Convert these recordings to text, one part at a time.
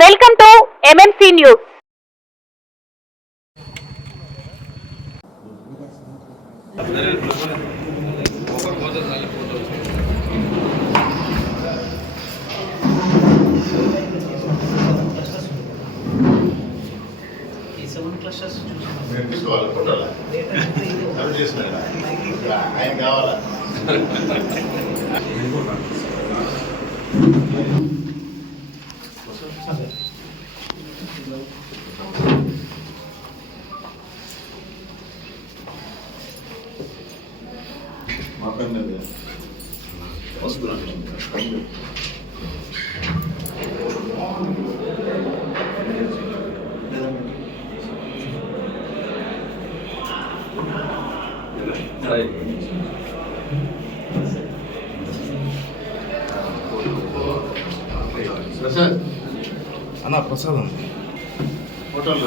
Welcome to MMC news. ఆయన కావాలా మా పని ప్రసాద్ అన్న ప్రసాదం హోటల్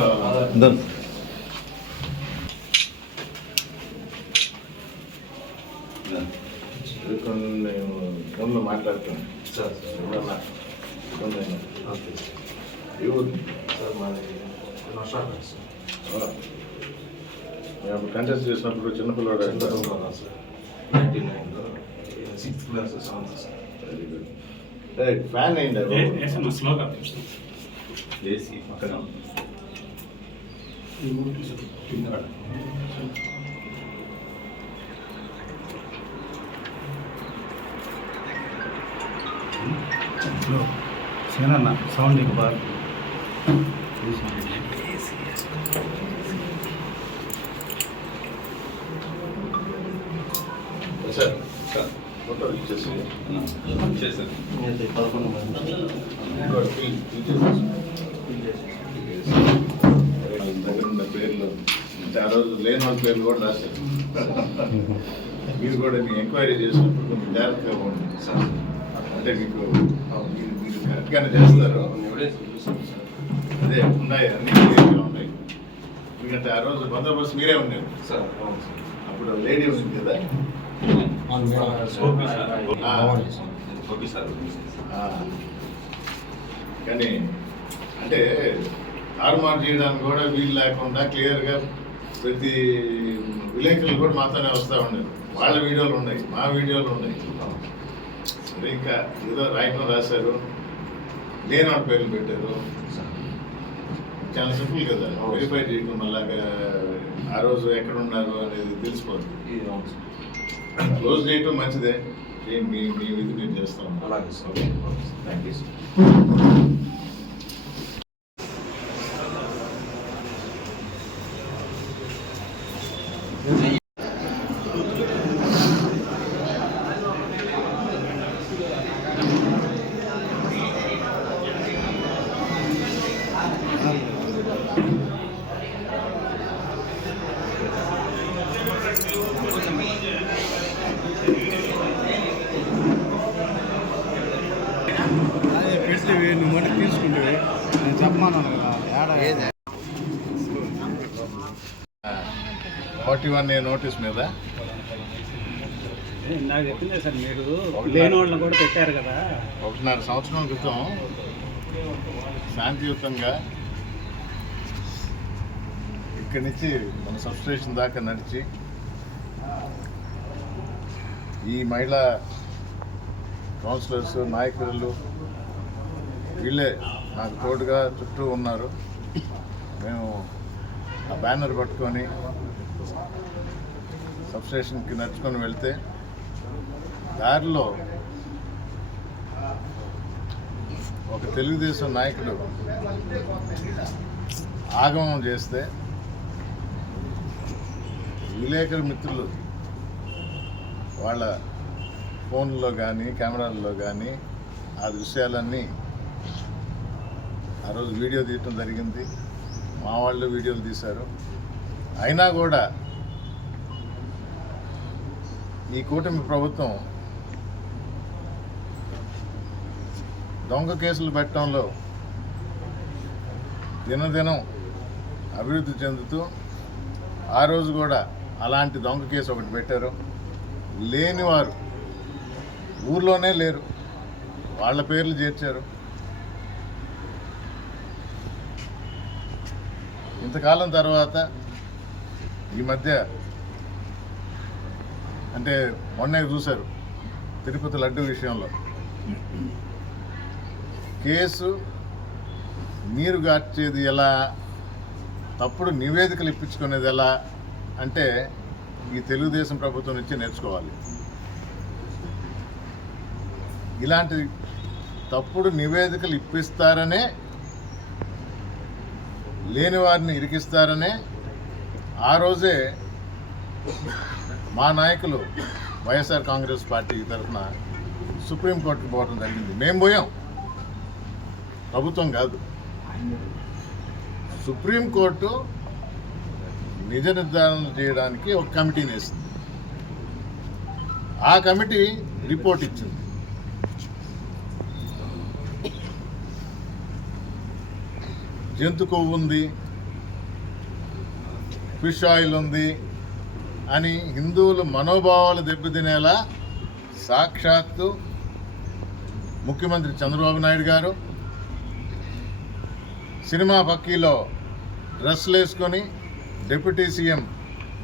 కొన్ని ఫోన్లో మాట్లాడుతున్నాను సార్ మేము కంటెస్ట్ చేసినప్పుడు చిన్నపిల్లవాడు సార్ 99లో 6th class 7th sir. Fan అయింది ఏసీ పక్కన కింద సేనన్న సౌండ్ నీకు బాగా సార్ ఫోటో ఇచ్చేసి చేశాను. దగ్గర ఉన్న పేర్లు ఆ రోజు లేని వాళ్ళ పేర్లు కూడా రాశారు. మీరు కూడా మీ ఎంక్వైరీ చేసినప్పుడు కొంచెం జాగ్రత్తగా ఉండండి సార్ అంటే మీకు మీరు కరెక్ట్గానే చేస్తారు. అదే ఉన్నాయి అన్ని క్లియర్గా ఉన్నాయి. ఎందుకంటే ఆ రోజు బందోబస్తు మీరే ఉన్నారు సార్. అప్పుడు లేడీ ఉంది కదా కానీ అంటే తారుమారు చేయడానికి కూడా వీలు లేకుండా క్లియర్గా ప్రతి విలేకరులు కూడా మాతోనే వస్తూ ఉండేది. వాళ్ళ వీడియోలు ఉన్నాయి, మా వీడియోలు ఉన్నాయి. సరే ఇంకా ఏదో రాయటం రాశారు, లేని వాళ్ళ పేర్లు పెట్టారు. చాలా సింపుల్ కదా, వెరిఫై చేయడం మళ్ళా ఆ రోజు ఎక్కడ ఉన్నారు అనేది తెలిసిపోతుంది. క్లోజ్ చేయటం మంచిదే, మీ మీ విధి మీరు చేస్తాం. అలాగే సార్. Thank you sir. నువ్వు మట్టి తీసుకుంటే నేను చెప్పమన్నాను కదా ఏడా 41A నోటీస్ మీద నాకు చెప్పిందే సార్, మీరు లేని వాళ్ళని కూడా పెట్టారు కదా. 1.5 సంవత్సరం క్రితం శాంతియుతంగా ఇక్కడి నుంచి మన సబ్స్టేషన్ దాకా నడిచి ఈ మహిళా కౌన్సిలర్స్ నాయకులు వీళ్ళే నాకు తోడుగా చుట్టూ ఉన్నారు. మేము ఆ బ్యానర్ పట్టుకొని సబ్స్టేషన్కి నడుచుకొని వెళ్తే దారిలో ఒక తెలుగుదేశం నాయకుడు ఆగమనం చేస్తే విలేకరు మిత్రులు వాళ్ళ ఫోన్లో కానీ కెమెరాల్లో కానీ ఆ దృశ్యాలన్నీ ఆ రోజు వీడియో తీయటం జరిగింది. మా వాళ్ళు వీడియోలు తీశారు. అయినా కూడా ఈ కూటమి ప్రభుత్వం దొంగ కేసులు పెట్టడంలో దినదినం అభివృద్ధి చెందుతూ ఆ రోజు కూడా అలాంటి దొంగ కేసు ఒకటి పెట్టారు. లేనివారు ఊర్లోనే లేరు, వాళ్ళ పేర్లు చేర్చారు. ఇంతకాలం తర్వాత ఈ మధ్య అంటే మొన్నే చూశారు తిరుపతి లడ్డు విషయంలో కేసు నీరు గార్చేది ఎలా, తప్పుడు నివేదికలు ఇప్పించుకునేది ఎలా అంటే ఈ తెలుగుదేశం ప్రభుత్వం నుంచి నేర్చుకోవాలి. ఇలాంటి తప్పుడు నివేదికలు ఇప్పిస్తారనే, లేని వారిని ఇరికిస్తారనే ఆ రోజే మా నాయకులు వైఎస్ఆర్ కాంగ్రెస్ పార్టీ తరఫున సుప్రీంకోర్టుకు పోవడం జరిగింది. మేము పోయాం, ప్రభుత్వం కాదు. సుప్రీంకోర్టు నిజ నిర్ధారణ చేయడానికి ఒక కమిటీని వేసింది. ఆ కమిటీ రిపోర్ట్ ఇచ్చింది. జంతు కొవ్వు ఉంది, ఫిష్ ఆయిల్ ఉంది అని హిందువుల మనోభావాలు దెబ్బతినేలా సాక్షాత్తు ముఖ్యమంత్రి చంద్రబాబు నాయుడు గారు సినిమా పక్కీలో డ్రెస్సులు వేసుకొని డిప్యూటీ సీఎం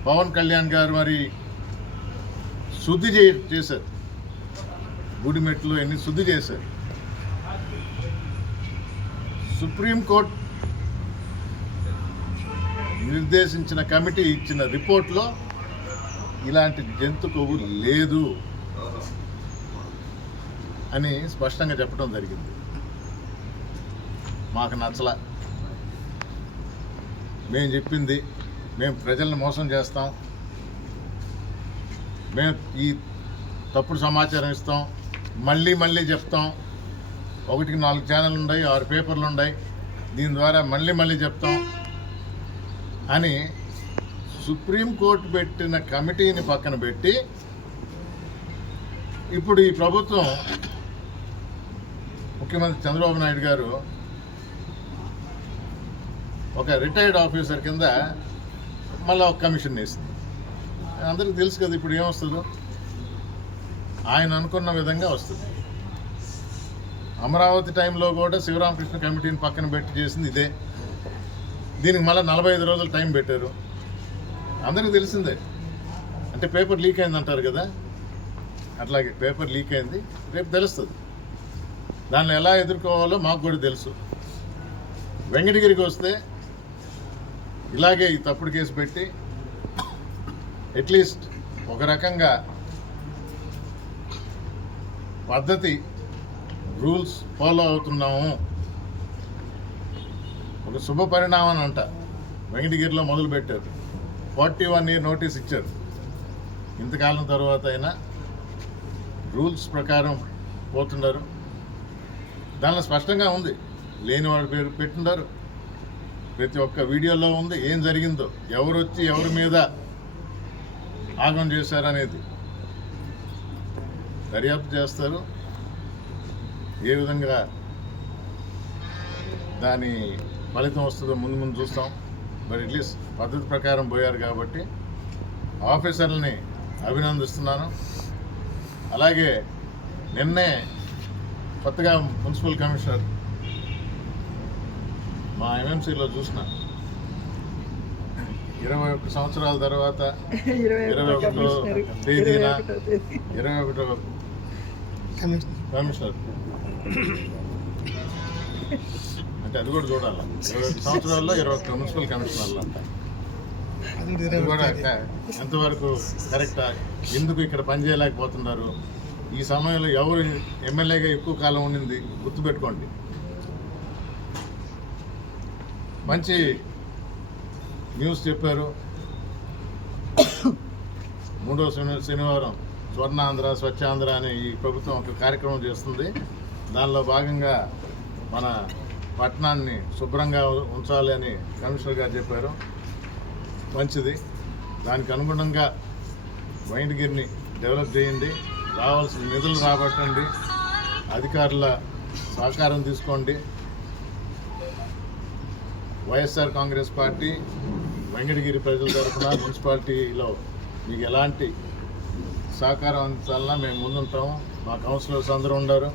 పవన్ కళ్యాణ్ గారు మరి శుద్ధి చేశారు. గుడిమెట్లు ఎన్ని శుద్ధి చేశారు. సుప్రీంకోర్టు నిర్దేశించిన కమిటీ ఇచ్చిన రిపోర్ట్లో ఇలాంటి జంతు కొవ్వు లేదు అని స్పష్టంగా చెప్పడం జరిగింది. మాకు నచ్చల. మేము చెప్పింది, మేము ప్రజలను మోసం చేస్తాం, మేము ఈ తప్పుడు సమాచారం ఇస్తాం, మళ్ళీ మళ్ళీ చెప్తాం, 1-4 ఛానళ్ళు ఉన్నాయి, 6 పేపర్లు ఉన్నాయి, దీని ద్వారా మళ్ళీ మళ్ళీ చెప్తాం అని సుప్రీంకోర్టు పెట్టిన కమిటీని పక్కన పెట్టి ఇప్పుడు ఈ ప్రభుత్వం ముఖ్యమంత్రి చంద్రబాబు నాయుడు గారు ఒక రిటైర్డ్ ఆఫీసర్ కింద మళ్ళీ ఒక కమిషన్ వేసింది. అందరికీ తెలుసు కదా ఇప్పుడు ఏమొస్తుందో. ఆయన అనుకున్న విధంగా వస్తుంది. అమరావతి టైంలో కూడా శివరామకృష్ణ కమిటీని పక్కన పెట్టి చేసింది ఇదే. దీనికి మళ్ళీ 45 రోజులు టైం పెట్టారు. అందరికీ తెలిసిందే. అంటే పేపర్ లీక్ అయింది అంటారు కదా, అట్లాగే పేపర్ లీక్ అయింది, రేపు తెలుస్తుంది. దాన్ని ఎలా ఎదుర్కోవాలో మాకు కూడా తెలుసు. వెంకటగిరికి వస్తే ఇలాగే ఈ తప్పుడు కేసు పెట్టి అట్లీస్ట్ ఒక రకంగా పద్ధతి రూల్స్ ఫాలో అవుతున్నాము, ఒక శుభ పరిణామం అంట. వెంకటగిరిలో మొదలుపెట్టారు, 41 year నోటీస్ ఇచ్చారు. ఇంతకాలం తర్వాత అయినా రూల్స్ ప్రకారం పోతున్నారు. దానిలో స్పష్టంగా ఉంది, లేని వాడి పేరు పెట్టున్నారు. ప్రతి ఒక్క వీడియోలో ఉంది ఏం జరిగిందో, ఎవరు వచ్చి ఎవరి మీద ఆగం చేశారనేది దర్యాప్తు చేస్తారు. ఏ విధంగా దాని ఫలితం వస్తుందో ముందు ముందు చూస్తాం. బట్ అట్లీస్ట్ పద్ధతి ప్రకారం పోయారు కాబట్టి ఆఫీసర్లని అభినందిస్తున్నాను. అలాగే నిన్నే కొత్తగా మున్సిపల్ కమిషనర్ మా ఎంఎంసీలో చూసిన 21 సంవత్సరాల తర్వాత 21వ తేదీన 21వ కమిషనర్ అంటే అది కూడా చూడాలి. 21 సంవత్సరాల్లో 21 మున్సిపల్ కమిషనర్లు అంట. అది కూడా ఎంతవరకు కరెక్టా? ఎందుకు ఇక్కడ పనిచేయలేకపోతున్నారు? ఈ సమయంలో ఎవరు ఎమ్మెల్యేగా ఎక్కువ కాలం ఉండింది గుర్తుపెట్టుకోండి. మంచి న్యూస్ చెప్పారు. 3వ శనివారం స్వర్ణాంధ్ర స్వచ్ఛాంధ్ర అనే ఈ ప్రభుత్వం ఒక కార్యక్రమం చేస్తుంది. దానిలో భాగంగా మన పట్టణాన్ని శుభ్రంగా ఉంచాలి అని కమిషనర్ గారు చెప్పారు. మంచిది. దానికి అనుగుణంగా వెంకటగిరిని డెవలప్ చేయండి, రావాల్సిన నిధులు రాబట్టండి, అధికారుల సహకారం తీసుకోండి. వైఎస్ఆర్ కాంగ్రెస్ పార్టీ వెంకటగిరి ప్రజల తరఫున మున్సిపాలిటీలో మీకు ఎలాంటి సహకారం అందించాలన్నా మేము ముందుంటాము. మా కౌన్సిలర్స్ అందరూ ఉన్నారు.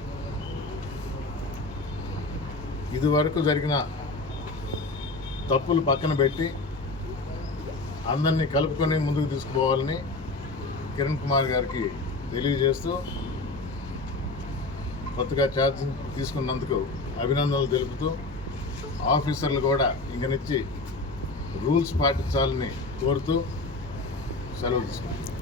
ఇదివరకు జరిగిన తప్పులు పక్కన పెట్టి అందరినీ కలుపుకొని ముందుకు తీసుకుపోవాలని కిరణ్ కుమార్ గారికి తెలియజేస్తూ కొత్తగా ఛార్జ్ తీసుకున్నందుకు అభినందనలు తెలుపుతూ ఆఫీసర్లు కూడా ఇంక నుంచి రూల్స్ పాటించాలని కోరుతూ సెలవు తీసుకుంటాం.